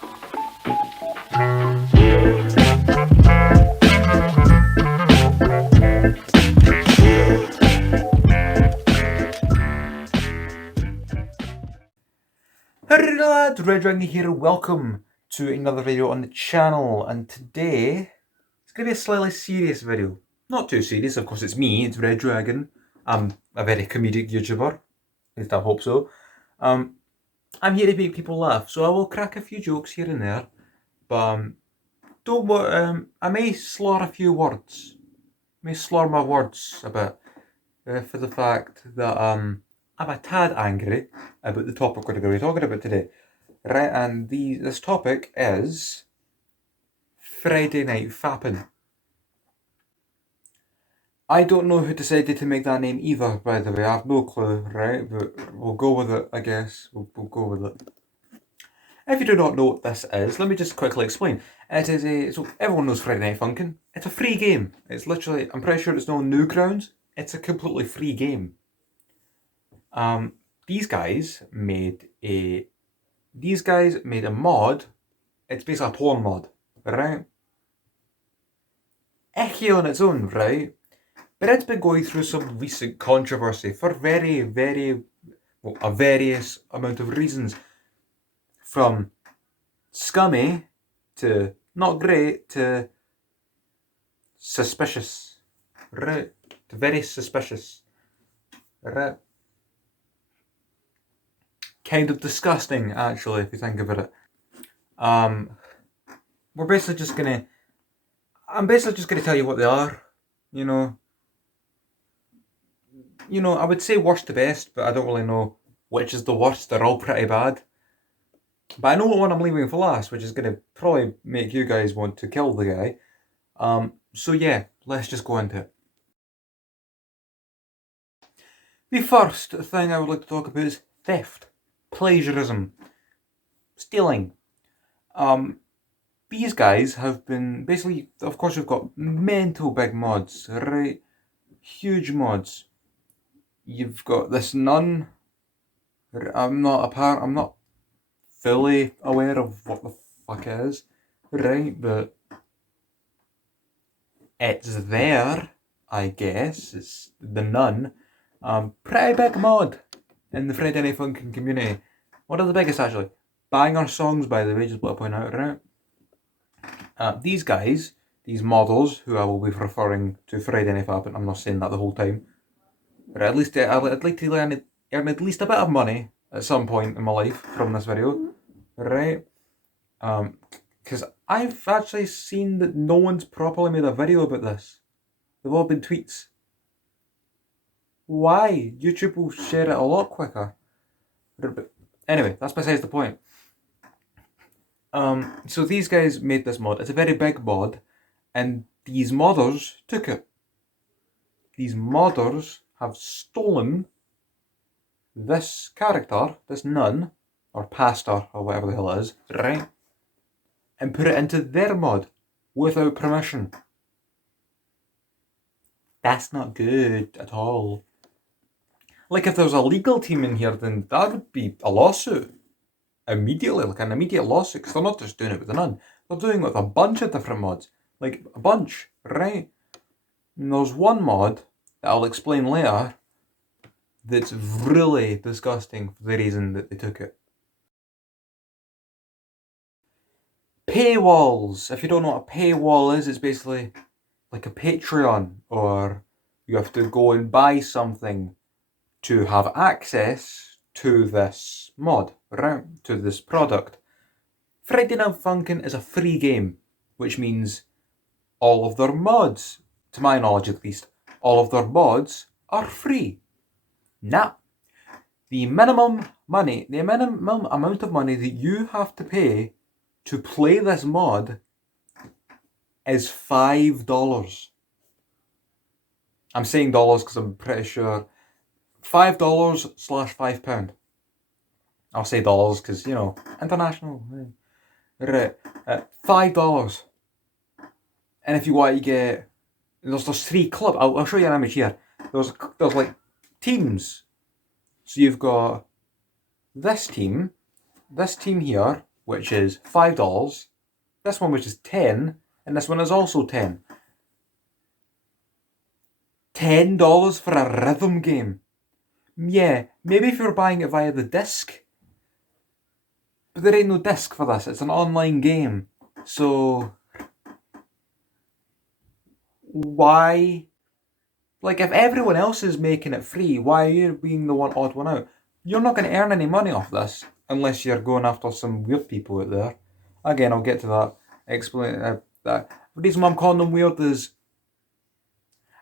Hello lads, Red Dragon here, welcome to another video on the channel, and today it's going to be a slightly serious video. Not too serious, of course it's me, it's Red Dragon. I'm a very comedic YouTuber, at least I hope so. I'm here to make people laugh, so I will crack a few jokes here and there, but don't worry, I may slur a few words. I may slur my words a bit, for the fact that I'm a tad angry about the topic we're going to be talking about today. Right, and this topic is Friday night fapping. I don't know who decided to make that name either, by the way. I have no clue, right? But we'll go with it, I guess. We'll go with it. If you do not know what this is, let me just quickly explain. It is so everyone knows Friday Night Funkin'. It's a free game. It's literally, I'm pretty sure it's no Newgrounds. It's a completely free game. These guys made a mod. It's basically a porn mod, right? Icky on its own, right? But it's been going through some recent controversy for a various amount of reasons. From scummy to not great to suspicious, right? To very suspicious, right? Kind of disgusting, actually, if you think about it. We're basically just gonna. I'm basically just gonna tell you what they are. You know, I would say worst to best, but I don't really know which is the worst. They're all pretty bad. But I know what one I'm leaving for last, which is gonna probably make you guys want to kill the guy. So yeah, let's just go into it. The first thing I would like to talk about is theft, plagiarism, stealing. These guys have been basically, of course, we've got mental big mods, right? Huge mods. You've got this nun. I'm not fully aware of what the fuck it is, right? But it's there, I guess. It's the nun. Pretty big mod in the Friday Night Funkin' community. One of the biggest, actually. Banger songs, by the way, just want to point out, right? These guys, these models, who I will be referring to Friday Night Fapping, I'm not saying that the whole time. Or at least I'd like to earn at least a bit of money at some point in my life from this video, right? Because I've actually seen that no one's properly made a video about this. They've all been tweets. Why? YouTube will share it a lot quicker. But anyway, that's besides the point. So these guys made this mod. It's a very big mod, and these modders took it. These modders have stolen this character, this nun, or pastor, or whatever the hell it is, right? And put it into their mod without permission. That's not good at all. Like, if there was a legal team in here, then that would be a lawsuit. Immediately, like an immediate lawsuit, because they're not just doing it with the nun. They're doing it with a bunch of different mods. Like, a bunch, right? And there's one mod that I'll explain later that's really disgusting for the reason that they took it. Paywalls. If you don't know what a paywall is, it's basically like a Patreon, or you have to go and buy something to have access to this mod, right? To this product. Friday Night Funkin' is a free game, which means all of their mods, to my knowledge at least, all of their mods are free. Nah. The minimum amount of money that you have to pay to play this mod is $5. I'm saying dollars because I'm pretty sure $5/£5. I'll say dollars because, you know, international. Right. $5. And if you want to get, there's 3 clubs. I'll show you an image here. There's like teams. So you've got this team here, which is $5. This one which is 10, and this one is also 10. $10 for a rhythm game. Yeah, maybe if you're buying it via the disc. But there ain't no disc for this. It's an online game. So why? Like, if everyone else is making it free, why are you being the odd one out? You're not going to earn any money off this unless you're going after some weird people out there. Again, I'll get to that. Explain that. The reason why I'm calling them weird is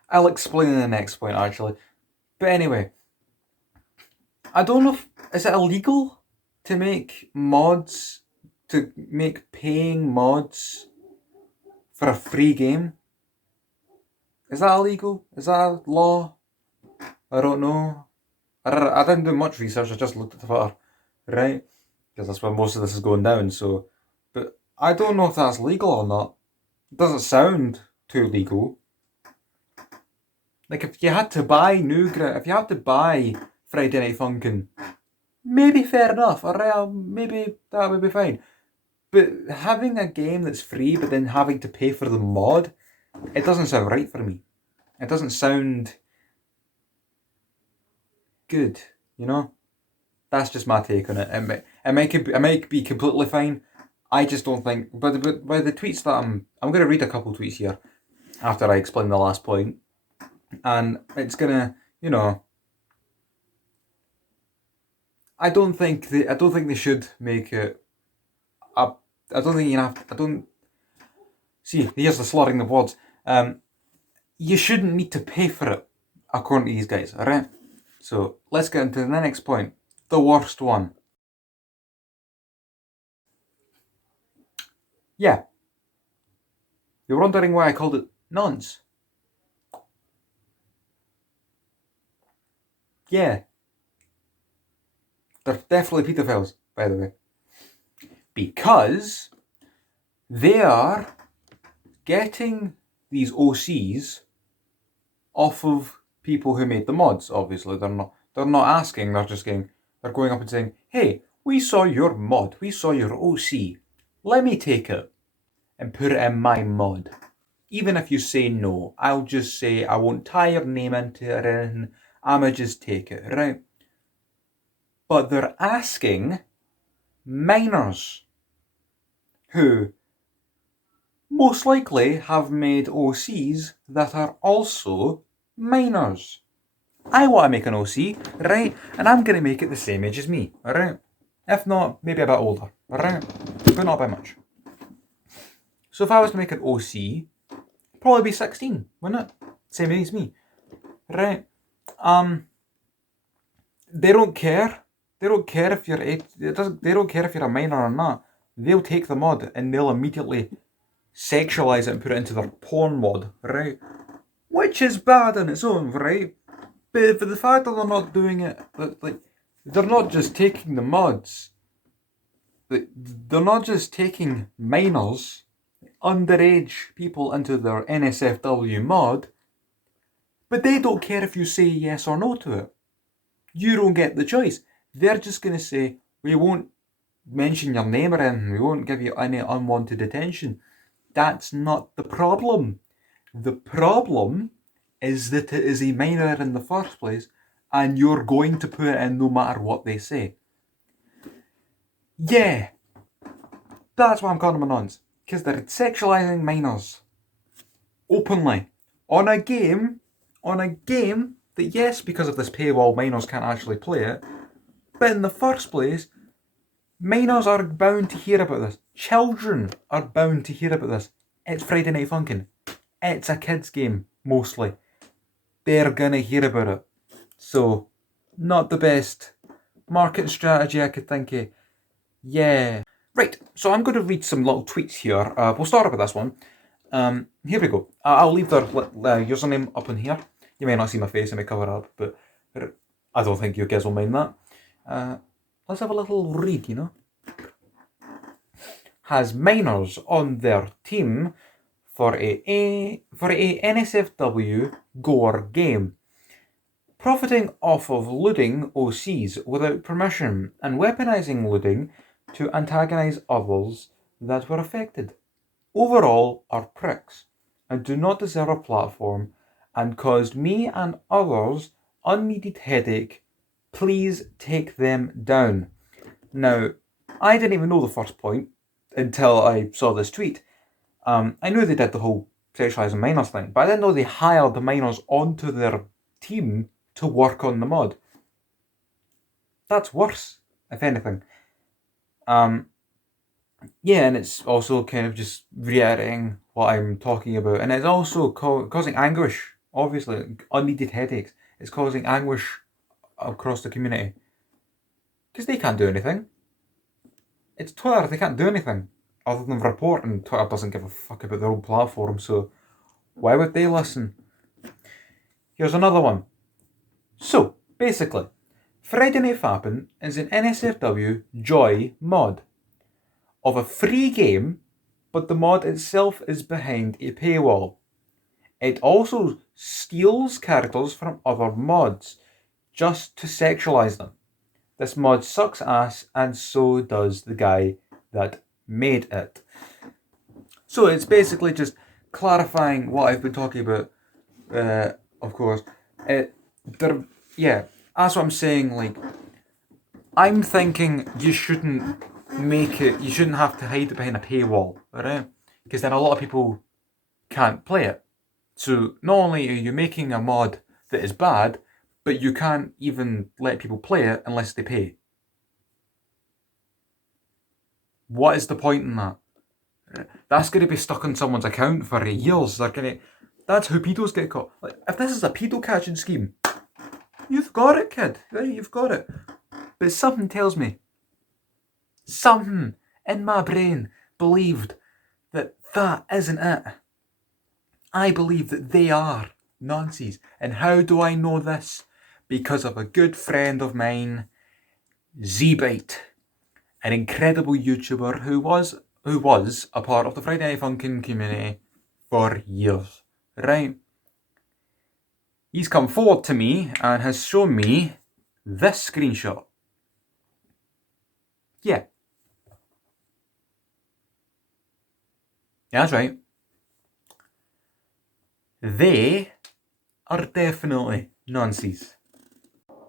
I'll explain in the next point, actually. But anyway, I don't know if is it illegal to make mods, to make paying mods for a free game? Is that illegal? Is that a law? I don't know. I didn't do much research, I just looked at Twitter, right? Because that's where most of this is going down, so. But I don't know if that's legal or not. It doesn't sound too legal. Like, if you had to buy if you had to buy Friday Night Funkin', maybe fair enough, alright, maybe that would be fine. But having a game that's free, but then having to pay for the mod, it doesn't sound right for me. It doesn't sound good, you know? That's just my take on it. It might be completely fine. I just don't think. But by the tweets that I'm going to read a couple tweets here after I explain the last point, and it's gonna, you know. I don't think they should make it. I don't think you have. I don't. See, here's the slurring of words. You shouldn't need to pay for it, according to these guys. All right. So let's get into the next point. The worst one. Yeah. You're wondering why I called it nonce. Yeah. They're definitely pedophiles, by the way. Because they are getting these OCs off of people who made the mods, obviously. They're not asking, they're going up and saying, hey, we saw your mod, we saw your OC. Let me take it and put it in my mod. Even if you say no, I'll just say I won't tie your name into it or anything. I'ma just take it, right? But they're asking minors who most likely have made OCs that are also minors. I want to make an OC, right? And I'm going to make it the same age as me, alright? If not, maybe a bit older, alright? But not by much. So if I was to make an OC, probably be 16, wouldn't it? Same age as me, right? They don't care. They don't care if you're they don't care if you're a minor or not. They'll take the mod and they'll immediately sexualize it and put it into their porn mod, right? Which is bad on its own, right? But for the fact that they're not doing it, like, they're not just taking the mods. They're not just taking minors, underage people into their NSFW mod, but they don't care if you say yes or no to it. You don't get the choice. They're just going to say, we won't mention your name or anything, we won't give you any unwanted attention. That's not the problem. The problem is that it is a minor in the first place, and you're going to put it in no matter what they say. Yeah, that's why I'm calling them a nonce, because they're sexualizing minors openly on a game that, yes, because of this paywall, minors can't actually play it. But in the first place, minors are bound to hear about this. Children are bound to hear about this. It's Friday Night Funkin'. It's a kids' game, mostly. They're gonna hear about it. So, not the best marketing strategy I could think of. Yeah. Right, so I'm going to read some little tweets here. We'll start with this one. Here we go. I'll leave their username up in here. You may not see my face, I may cover up, but I don't think you guys will mind that. Let's have a little read, you know. Has minors on their team for a NSFW gore game, profiting off of looting OCs without permission and weaponizing looting to antagonise others that were affected. Overall are pricks and do not deserve a platform and caused me and others unneeded headache. Please take them down. Now, I didn't even know the first point until I saw this tweet. I knew they did the whole sexualising minors thing, but I didn't know they hired the minors onto their team to work on the mod. That's worse, if anything. Yeah, and it's also kind of just reiterating what I'm talking about, and it's also causing anguish. Obviously, unneeded headaches. It's causing anguish across the community because they can't do anything. It's Twitter; they can't do anything other than report, and Twitter doesn't give a fuck about their own platform. So why would they listen? Here's another one. So basically, Friday Night Fapping is an NSFW Joy mod of a free game, but the mod itself is behind a paywall. It also steals characters from other mods just to sexualize them. This mod sucks ass, and so does the guy that made it. So it's basically just clarifying what I've been talking about, of course. Yeah, that's what I'm saying. Like, I'm thinking you shouldn't you shouldn't have to hide it behind a paywall, right? Because then a lot of people can't play it. So not only are you making a mod that is bad, but you can't even let people play it unless they pay. What is the point in that? That's going to be stuck on someone's account for years. That's how pedos get caught. Like, if this is a pedo catching scheme, you've got it, kid. Right? You've got it. But something tells me, something in my brain believed that isn't it. I believe that they are Nazis. And how do I know this? Because of a good friend of mine, ZBite, an incredible YouTuber who was a part of the Friday Night Funkin' community for years, right? He's come forward to me and has shown me this screenshot. Yeah. Yeah, that's right. They are definitely Nazis.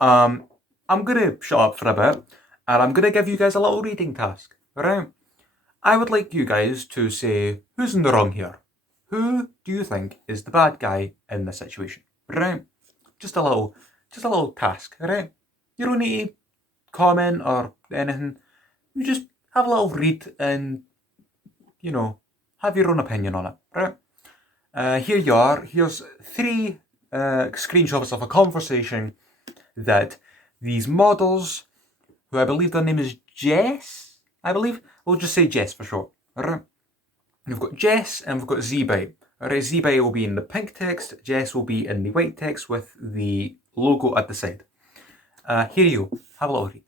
I'm gonna shut up for a bit, and I'm gonna give you guys a little reading task, right? I would like you guys to say who's in the wrong here. Who do you think is the bad guy in this situation, right? Just a little task, right? You don't need to comment or anything. You just have a little read and, have your own opinion on it, right? Here you are. Here's 3 screenshots of a conversation that these models, who I believe their name is Jess, we'll just say Jess for short. Alright. We've got Jess and we've got ZBite. Alright, ZBite will be in the pink text, Jess will be in the white text with the logo at the side. Here you go. Have a little read.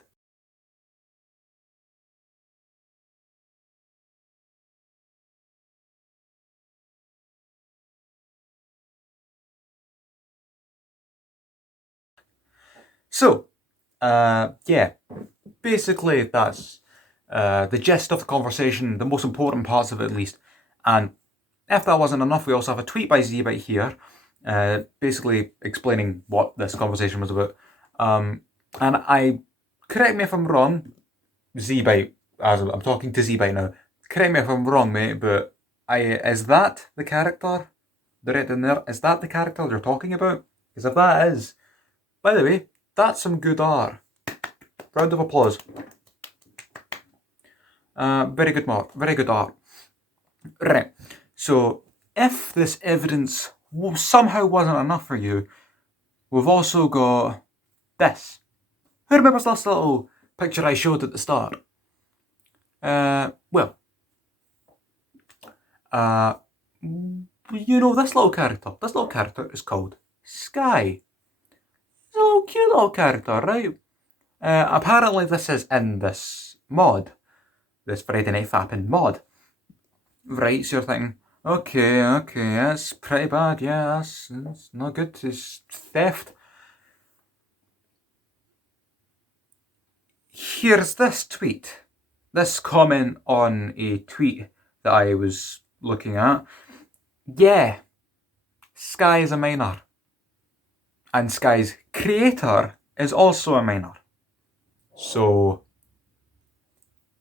So, yeah, basically that's the gist of the conversation, the most important parts of it at least. And if that wasn't enough, we also have a tweet by ZBite here, basically explaining what this conversation was about. And correct me if I'm wrong, ZBite, as I'm talking to ZBite now, correct me if I'm wrong, mate, but is that the character? Is that the character you're talking about? Because if that is, by the way, that's some good art. Round of applause. Very good, Mark. Very good art. Right. So, if this evidence somehow wasn't enough for you, we've also got this. Who remembers this little picture I showed at the start? This little character. This little character is called Sky. It's a little cute little character, right? Apparently this is in this mod. This Friday Night Fapping mod. Right, so you're thinking, okay, that's pretty bad, yeah, that's not good, it's theft. Here's this tweet. this comment on a tweet that I was looking at. Yeah, Sky is a minor. And Sky's creator is also a minor. So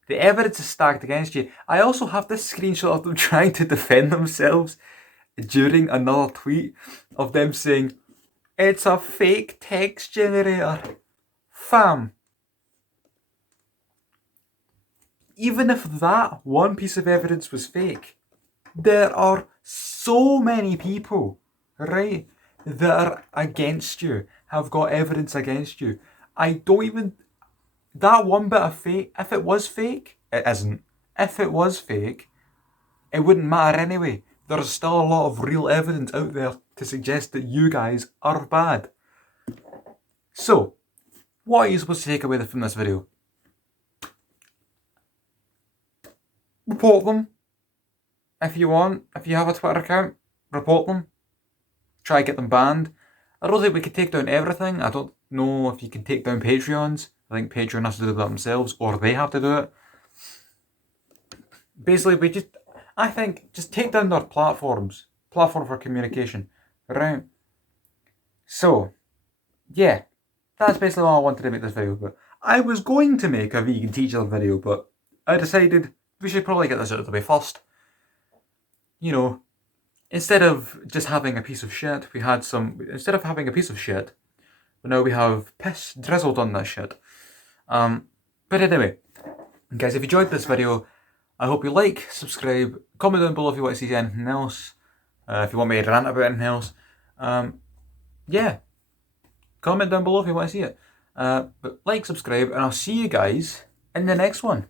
the evidence is stacked against you. I also have this screenshot of them trying to defend themselves during another tweet of them saying, it's a fake text generator. Fam. Even if that one piece of evidence was fake, there are so many people, right, that are against you, have got evidence against you. I don't even... That one bit of fake, if it was fake, it isn't. If it was fake, it wouldn't matter anyway. There's still a lot of real evidence out there to suggest that you guys are bad. So, what are you supposed to take away from this video? Report them. If you want, if you have a Twitter account, report them. Try to get them banned. I don't think we can take down everything. I don't know if you can take down Patreons. I think Patreon has to do that themselves, or they have to do it. Basically, I think, just take down their platforms. Platform for communication. Right? So, yeah. That's basically all I wanted to make this video. But I was going to make a vegan teacher video, but I decided we should probably get this out of the way first. You know, instead of just having a piece of shit, instead of having a piece of shit, now we have piss drizzled on that shit. But anyway, guys, if you enjoyed this video, I hope you like, subscribe, comment down below if you want to see anything else. If you want me to rant about anything else. Yeah. Comment down below if you want to see it. But like, subscribe, and I'll see you guys in the next one.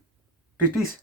Peace, peace.